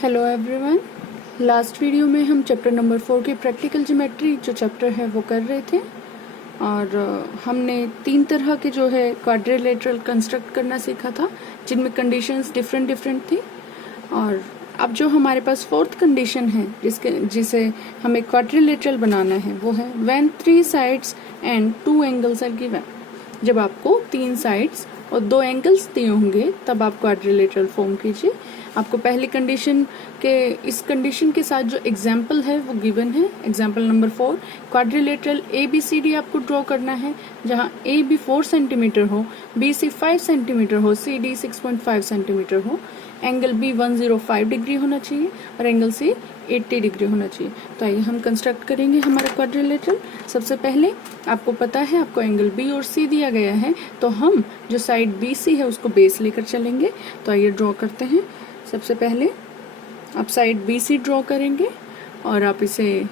Hello everyone. Last video में हम chapter number 4 की प्रैक्टिकल ज्योमेट्री जो चैप्टर है वो कर रहे थे और हमने 3 तरह के जो है क्वाड्रिलेटरल कंस्ट्रक्ट करना सीखा था जिनमें कंडीशंस डिफरेंट थी। और अब जो हमारे पास फोर्थ कंडीशन है जिसे हमें क्वाड्रिलेटरल बनाना है वो है when 3 sides and 2 angles are given. जब आपको 3 साइड्स और 2 एंगल्स दिए होंगे तब आप क्वाड्रिलेटरल फॉर्म कीजिए। आपको पहली कंडीशन के इस कंडीशन के साथ जो एग्जाम्पल है वो गिवन है। एग्जाम्पल नंबर 4 क्वाड्रिलेटरल ABCD आपको ड्रॉ करना है जहां AB 4 सेंटीमीटर हो, BC 5 सेंटीमीटर हो, CD 6.5 सेंटीमीटर हो, एंगल B 105 डिग्री होना चाहिए और एंगल C 80 डिग्री होना चाहिए। तो आइए हम कंस्ट्रक्ट करेंगे हमारा क्वाड्रिलेटरल। सबसे पहले आपको पता है आपको एंगल B और C दिया गया है तो हम जो साइड BC है उसको बेस लेकर चलेंगे। तो आइए ड्रॉ करते हैं। सबसे पहले आप साइड BC ड्रॉ करेंगे और आप इसे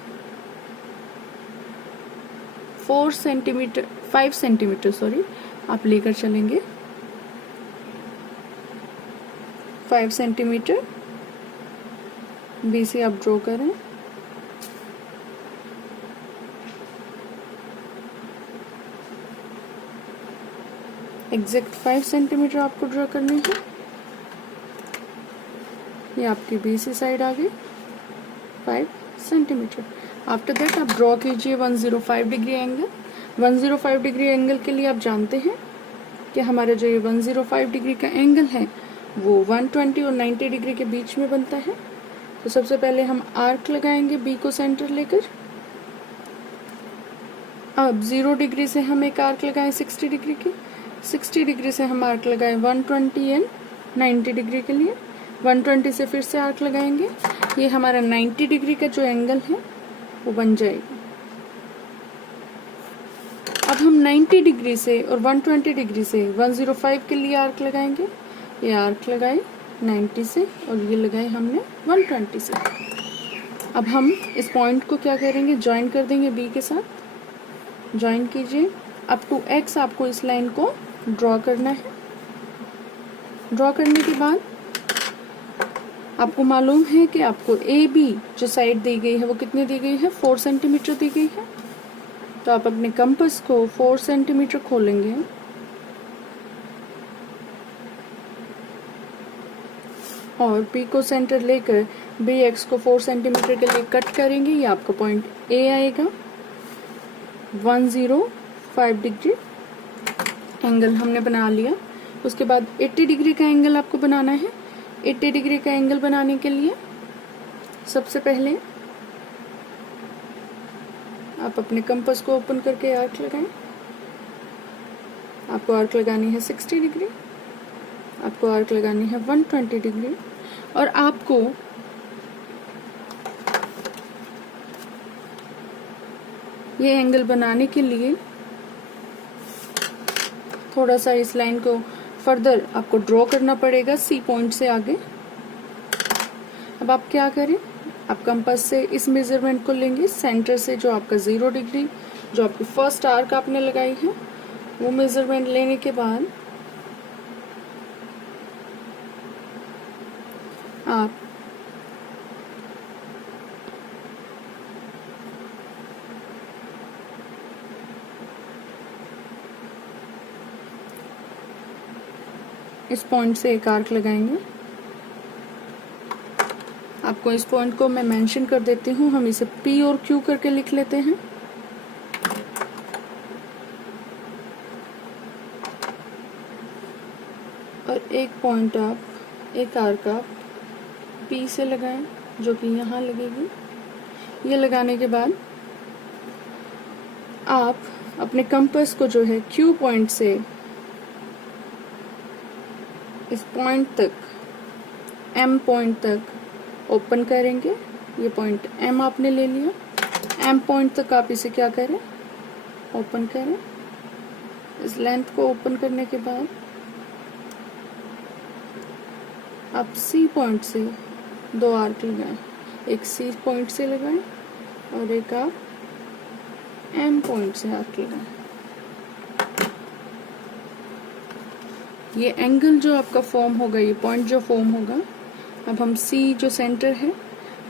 5 सेंटीमीटर आप लेकर चलेंगे। 5 सेंटीमीटर BC आप ड्रॉ करें। एग्जैक्ट 5 सेंटीमीटर आपको ड्रॉ करने हैं। ये आपकी BC साइड आ गई 5 सेंटीमीटर। आफ्टर दैट आप ड्रॉ कीजिए 105 डिग्री एंगल। 105 डिग्री एंगल के लिए आप जानते हैं कि हमारा जो ये 105 डिग्री का एंगल है वो 120 और 90 डिग्री के बीच में बनता है। तो सबसे पहले हम आर्क लगाएंगे B को सेंटर लेकर। अब 0 डिग्री से हम एक आर्क लगाएं 60 डिग्री की। 60 डिग्री से हम आर्क लगाएं 120 एंड 90 डिग्री के लिए। 120 से फिर से आर्क लगाएंगे। ये हमारा 90 डिग्री का जो एंगल है वो बन जाएगा। अब हम 90 डिग्री से और 120 डिग्री से 105 के लिए आर्क लगाएंगे। ये आर्क लगाए 90 से और ये लगाए हमने 120 से। अब हम इस पॉइंट को क्या करेंगे, ज्वाइन कर देंगे B के साथ। ज्वाइन कीजिए। अप टू X आपको इस लाइन को ड्रॉ करना है। ड्रॉ करने के बाद आपको मालूम है कि आपको AB जो साइड दी गई है वो कितनी दी गई है, 4 सेंटीमीटर दी गई है। तो आप अपने कंपास को 4 सेंटीमीटर खोलेंगे और B को सेंटर लेकर BX को 4 सेंटीमीटर के लिए कट करेंगे। ये आपका पॉइंट A आएगा। 105 डिग्री एंगल हमने बना लिया। उसके बाद 80 डिग्री का एंगल आपको बनाना है। 80 डिग्री का एंगल बनाने के लिए सबसे पहले आप अपने कंपास को ओपन करके आर्क लगाएं। आपको आर्क लगानी है 60 डिग्री, आपको आर्क लगानी है 120 डिग्री और आपको ये एंगल बनाने के लिए थोड़ा सा इस लाइन को फर्दर आपको ड्रॉ करना पड़ेगा C पॉइंट से आगे। अब आप क्या करें, आप कंपास से इस मेजरमेंट को लेंगे सेंटर से, जो आपका 0 डिग्री जो आपकी फर्स्ट आर्क आपने लगाई है वो मेजरमेंट लेने के बाद आप इस पॉइंट से एक आर्क लगाएंगे। आपको इस पॉइंट को मैं मेंशन कर देती हूँ, हम इसे P और Q करके लिख लेते हैं। और एक पॉइंट एक आर्क आप P से लगाएं जो कि यहाँ लगेगी। ये लगाने के बाद आप अपने कंपास को जो है Q पॉइंट से इस पॉइंट तक, M पॉइंट तक ओपन करेंगे। ये पॉइंट M आपने ले लिया। M पॉइंट तक आप इसे क्या करें, ओपन करें। इस लेंथ को ओपन करने के बाद आप C पॉइंट से 2 आर्क लगाएं। एक C पॉइंट से लगाएं और एक आप M पॉइंट से आर्क लगाएं। ये एंगल जो आपका फॉर्म होगा, ये पॉइंट जो फॉर्म होगा अब हम सी जो सेंटर है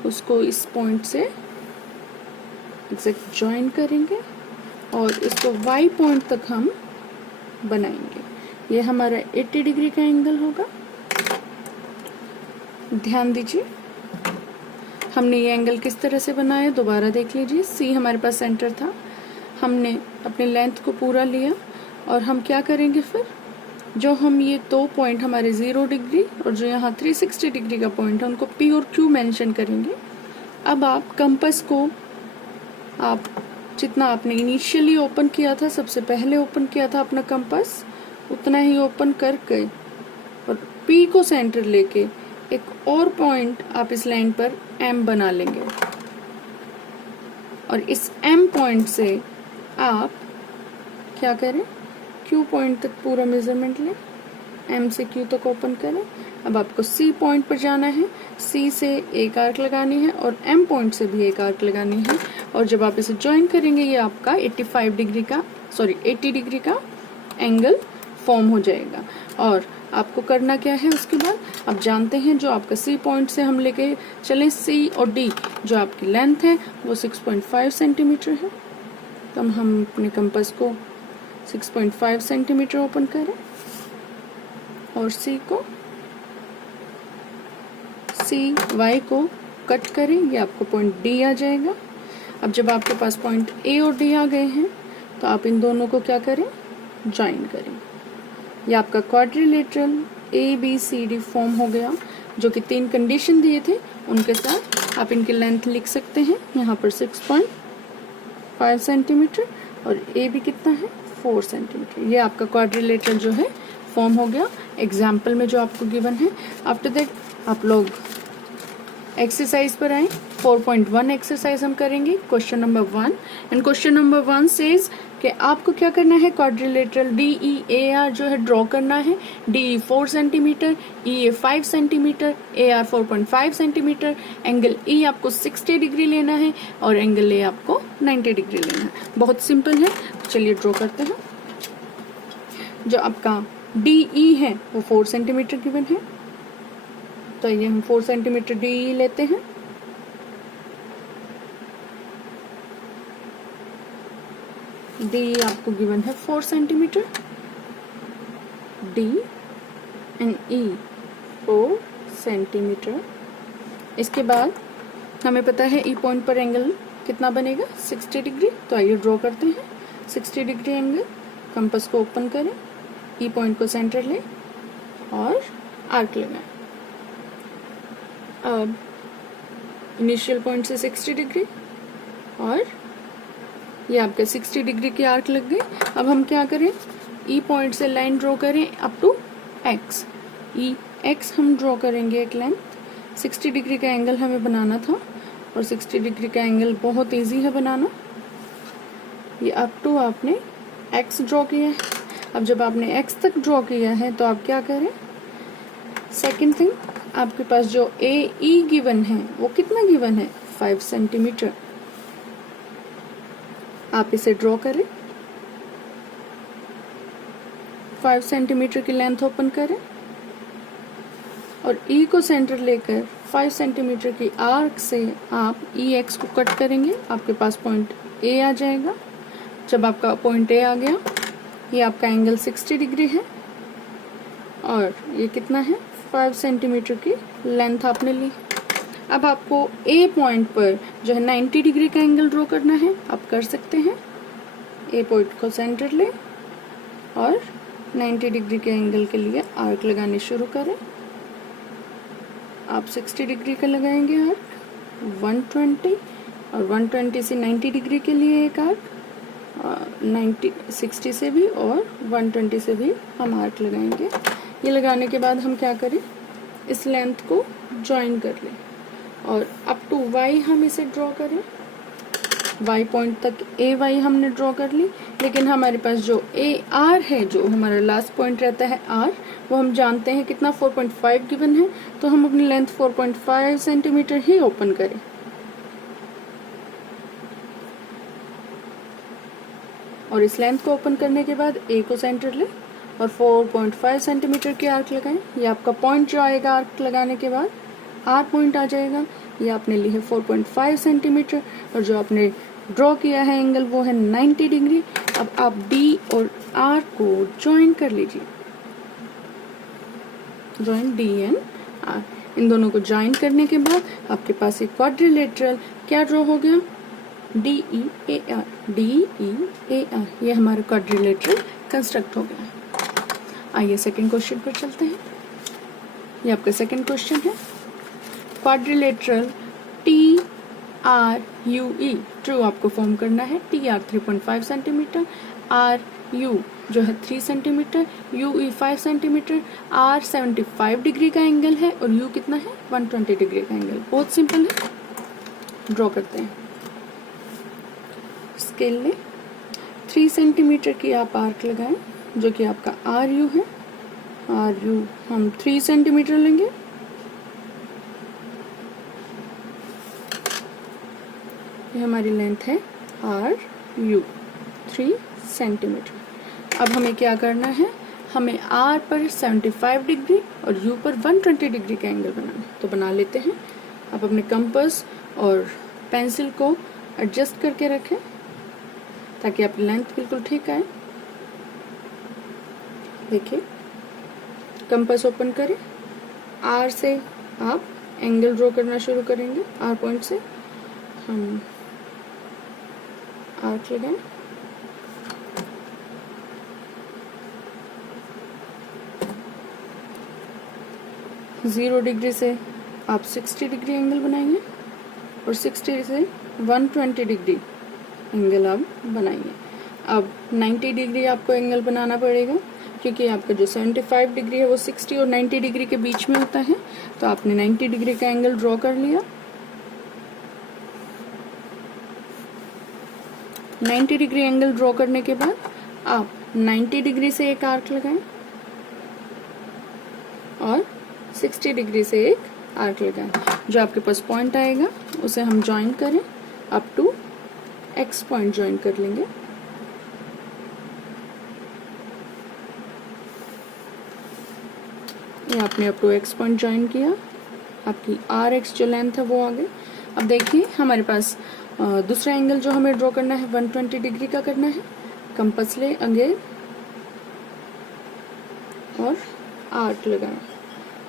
उसको इस पॉइंट से एग्जैक्ट ज्वाइन करेंगे और इसको वाई पॉइंट तक हम बनाएंगे। ये हमारा 80 डिग्री का एंगल होगा। ध्यान दीजिए हमने ये एंगल किस तरह से बनाया, दोबारा देख लीजिए। सी हमारे पास सेंटर था, हमने अपने लेंथ को पूरा लिया और हम क्या करेंगे फिर, जो हम ये दो पॉइंट हमारे 0 डिग्री और जो यहाँ 360 डिग्री का पॉइंट है उनको पी और क्यू मेंशन करेंगे। अब आप कंपास को आप जितना आपने इनिशियली ओपन किया था, सबसे पहले ओपन किया था अपना कंपास, उतना ही ओपन करके और पी को सेंटर लेके एक और पॉइंट आप इस लाइन पर एम बना लेंगे और इस एम पॉइंट से आप क्या करें, क्यू पॉइंट तक पूरा मेजरमेंट लें, एम से क्यू तक ओपन करें। अब आपको सी पॉइंट पर जाना है, सी से एक आर्क लगानी है और एम पॉइंट से भी एक आर्क लगानी है और जब आप इसे ज्वाइन करेंगे ये आपका 80 डिग्री का एंगल फॉर्म हो जाएगा। और आपको करना क्या है उसके बाद, आप जानते हैं जो आपका सी पॉइंट से हम लेके चलें, सी और डी जो आपकी लेंथ है वो 6.5 सेंटीमीटर है, तो हम अपने कंपास को 6.5 सेंटीमीटर ओपन करें और सी वाई को कट करें, ये आपको पॉइंट डी आ जाएगा। अब जब आपके पास पॉइंट ए और डी आ गए हैं तो आप इन दोनों को क्या करें, ज्वाइन करें। ये आपका क्वाड्रिलेटरल ABCD फॉर्म हो गया, जो कि 3 कंडीशन दिए थे उनके साथ आप इनकी लेंथ लिख सकते हैं। यहाँ पर 6.5 सेंटीमीटर और ए भी कितना है, 4 सेंटीमीटर। ये आपका क्वाड्रिलेटरल जो है फॉर्म हो गया एग्जाम्पल में जो आपको गिवन है। आफ्टर दैट आप लोग एक्सरसाइज पर आए। 4.1 एक्सरसाइज हम करेंगे, question number 1 and question number 1 says कि आपको क्या करना है, क्वाड्रिलेटरल DEAR जो है ड्रॉ करना है। DE 4 centimetre, EA 5 centimetre, AR 4.5 centimetre, angle E आपको 60 डिग्री लेना है और एंगल A आपको 90 डिग्री लेना है। बहुत सिंपल है, चलिए ड्रॉ करते हैं। जो आपका DE है वो 4 सेंटीमीटर गिवन है, तो ये हम 4 सेंटीमीटर DE लेते हैं। DE आपको गिवन है 4 centimetre, D and E 4 centimetre. इसके बाद हमें पता है E पॉइंट पर एंगल कितना बनेगा, 60 डिग्री। तो आइए ड्रॉ करते हैं 60 डिग्री एंगल। कंपास को ओपन करें, E पॉइंट को सेंटर लें और आर्क लगाएं। अब इनिशियल पॉइंट से 60 डिग्री और ये आपके 60 डिग्री की आर्क लग गई। अब हम क्या करें, E पॉइंट से लाइन ड्रॉ करें अप टू X। X हम ड्रॉ करेंगे एक लेंथ। 60 डिग्री का एंगल हमें बनाना था और 60 डिग्री का एंगल बहुत इजी है बनाना। ये अप टू आपने X ड्रॉ किया है। अब जब आपने X तक ड्रॉ किया है तो आप क्या करें, सेकेंड थिंग आपके पास जो AE गिवन है वो कितना गिवन है, 5 सेंटीमीटर। आप इसे ड्रॉ करें, 5 सेंटीमीटर की लेंथ ओपन करें और E को सेंटर लेकर 5 सेंटीमीटर की आर्क से आप EX को कट करेंगे। आपके पास पॉइंट A आ जाएगा। जब आपका पॉइंट A आ गया, ये आपका एंगल 60 डिग्री है और ये कितना है, 5 सेंटीमीटर की लेंथ आपने ली। अब आपको A पॉइंट पर जो है 90 डिग्री का एंगल ड्रॉ करना है, आप कर सकते हैं। A पॉइंट को सेंटर लें और 90 डिग्री के एंगल के लिए आर्क लगाने शुरू करें। आप 60 डिग्री का लगाएंगे आर्क, 120 और 120 से 90 डिग्री के लिए एक आर्क, 60 से भी और 120 से भी हम आर्क लगाएंगे। ये लगाने के बाद हम क्या करें, इस लेंथ को ज्वाइन कर लें और अप टू Y हम इसे ड्रॉ करें। Y पॉइंट तक AY हमने ड्रॉ कर ली, लेकिन हमारे पास जो AR है, जो हमारा लास्ट पॉइंट रहता है R, वो हम जानते हैं कितना 4.5 गिवन है, तो हम अपनी लेंथ 4.5 सेंटीमीटर ही ओपन करें। और इस लेंथ को ओपन करने के बाद A को सेंटर लें और 4.5 सेंटीमीटर की आर्क लगाएं। ये आपका पॉइंट जो आएगा आर्क लगाने के बाद आर पॉइंट आ जाएगा, ये आपने ली है 4.5 सेंटीमीटर, और जो आपने ड्रॉ किया है एंगल वो है 90 डिग्री। अब आप डी और आर को ज्वाइन कर लीजिए, ज्वाइन डी एंड आर। इन दोनों को ज्वाइन करने के बाद आपके पास एक क्वाड्रिलेटरल क्या ड्रॉ हो गया, D E A R, D E A R, ये हमारा क्वाड्रिलेटरल कंस्ट्रक्ट हो गया है। आइए सेकंड क्वेश्चन पर चलते हैं। ये आपका सेकंड क्वेश्चन है, quadrilateral T R U E true आपको फॉर्म करना है। T R 3.5 centimetre, R U जो है 3 centimetre, U E 5 centimetre, R 75 degree का एंगल है और यू कितना है 120 डिग्री का एंगल। बहुत सिंपल है, ड्रॉ करते हैं। स्केल ले 3 सेंटीमीटर की आप आर्क लगाएं जो कि आपका आर यू है। आर यू हम 3 सेंटीमीटर लेंगे, ये हमारी लेंथ है आर यू 3 सेंटीमीटर। अब हमें क्या करना है, हमें आर पर 75 डिग्री और यू पर 120 डिग्री का एंगल बनाना है, तो बना लेते हैं। आप अपने कंपास और पेंसिल को एडजस्ट करके रखें ताकि आपकी लेंथ बिल्कुल ठीक आए। देखिए, कंपास ओपन करें, आर से आप एंगल ड्रॉ करना शुरू करेंगे। आर पॉइंट से हम आर्क लगाएं, जीरो डिग्री से आप 60 डिग्री एंगल बनाएंगे और 60 से 120 डिग्री एंगल आप बनाएंगे। अब 90 डिग्री आपको एंगल बनाना पड़ेगा क्योंकि आपका जो 75 डिग्री है वो 60 और 90 डिग्री के बीच में होता है। तो आपने 90 डिग्री का एंगल ड्रॉ कर लिया। 90 डिग्री एंगल ड्रॉ करने के बाद आप 90 डिग्री से एक आर्क लगाएं और 60 डिग्री से एक आर्क लगाएं। जो आपके पास पॉइंट आएगा उसे हम ज्वाइन करें, up to X point join कर लेंगे। ये आपने up to X point join किया, आपकी आर एक्स जो लेंथ है वो आ गई। अब देखिए हमारे पास दूसरा एंगल जो हमें ड्रॉ करना है 120 डिग्री का करना है। कंपास ले अगेन और आर्क लगाएं।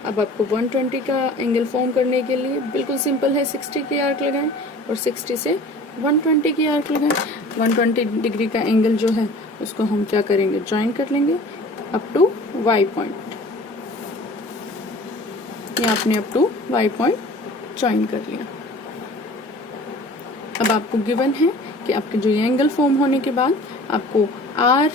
अब आपको 120 का एंगल फॉर्म करने के लिए बिल्कुल सिंपल है, 60 की आर्क लगाएं और 60 से 120 की आर्क लगाएं। 120 डिग्री का एंगल जो है उसको हम क्या करेंगे, ज्वाइन कर लेंगे अप टू वाई पॉइंट। ये आपने up to Y point join कर लिया। अब आपको गिवन है कि आपके जो ये एंगल फॉर्म होने के बाद आपको आर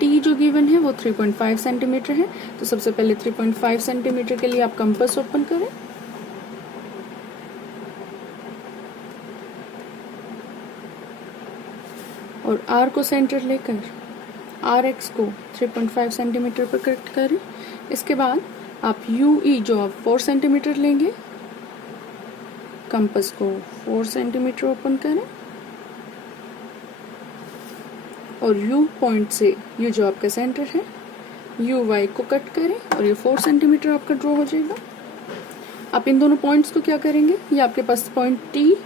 टी जो गिवन है वो 3.5 सेंटीमीटर है। तो सबसे पहले 3.5 सेंटीमीटर के लिए आप कंपास ओपन करें और आर को सेंटर लेकर आर एक्स को 3.5 सेंटीमीटर पर कट करें। इसके बाद आप यू ई जो आप 4 सेंटीमीटर लेंगे, कंपास को 4 सेंटीमीटर ओपन करें और यू पॉइंट से यू जो आपका सेंटर है यू वाई को कट करें और ये 4 सेंटीमीटर आपका ड्रॉ हो जाएगा। आप इन दोनों पॉइंट्स को क्या करेंगे, ये आपके पास पॉइंट टी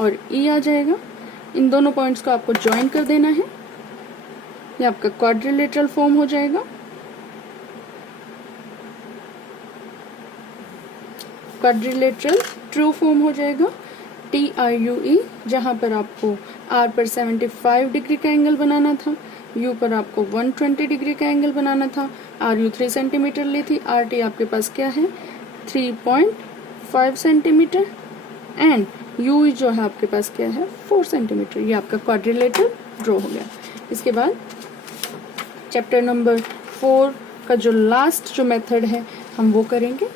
और ई आ जाएगा। इन दोनों पॉइंट्स को आपको ज्वाइन कर देना है, ये आपका क्वाड्रिलेटरल फॉर्म हो जाएगा। क्वाड्रिलेटरल ट्रू फॉर्म हो जाएगा टी आर यू ई, जहाँ पर आपको आर पर 75 डिग्री का एंगल बनाना था, यू पर आपको 120 डिग्री का एंगल बनाना था। आर यू 3 सेंटीमीटर ली थी, आर टी आपके पास क्या है 3.5 सेंटीमीटर एंड यू जो है आपके पास क्या है 4 सेंटीमीटर। ये आपका क्वाड्रिलेटरल ड्रॉ हो गया। इसके बाद चैप्टर नंबर 4 का जो लास्ट जो मेथड है हम वो करेंगे।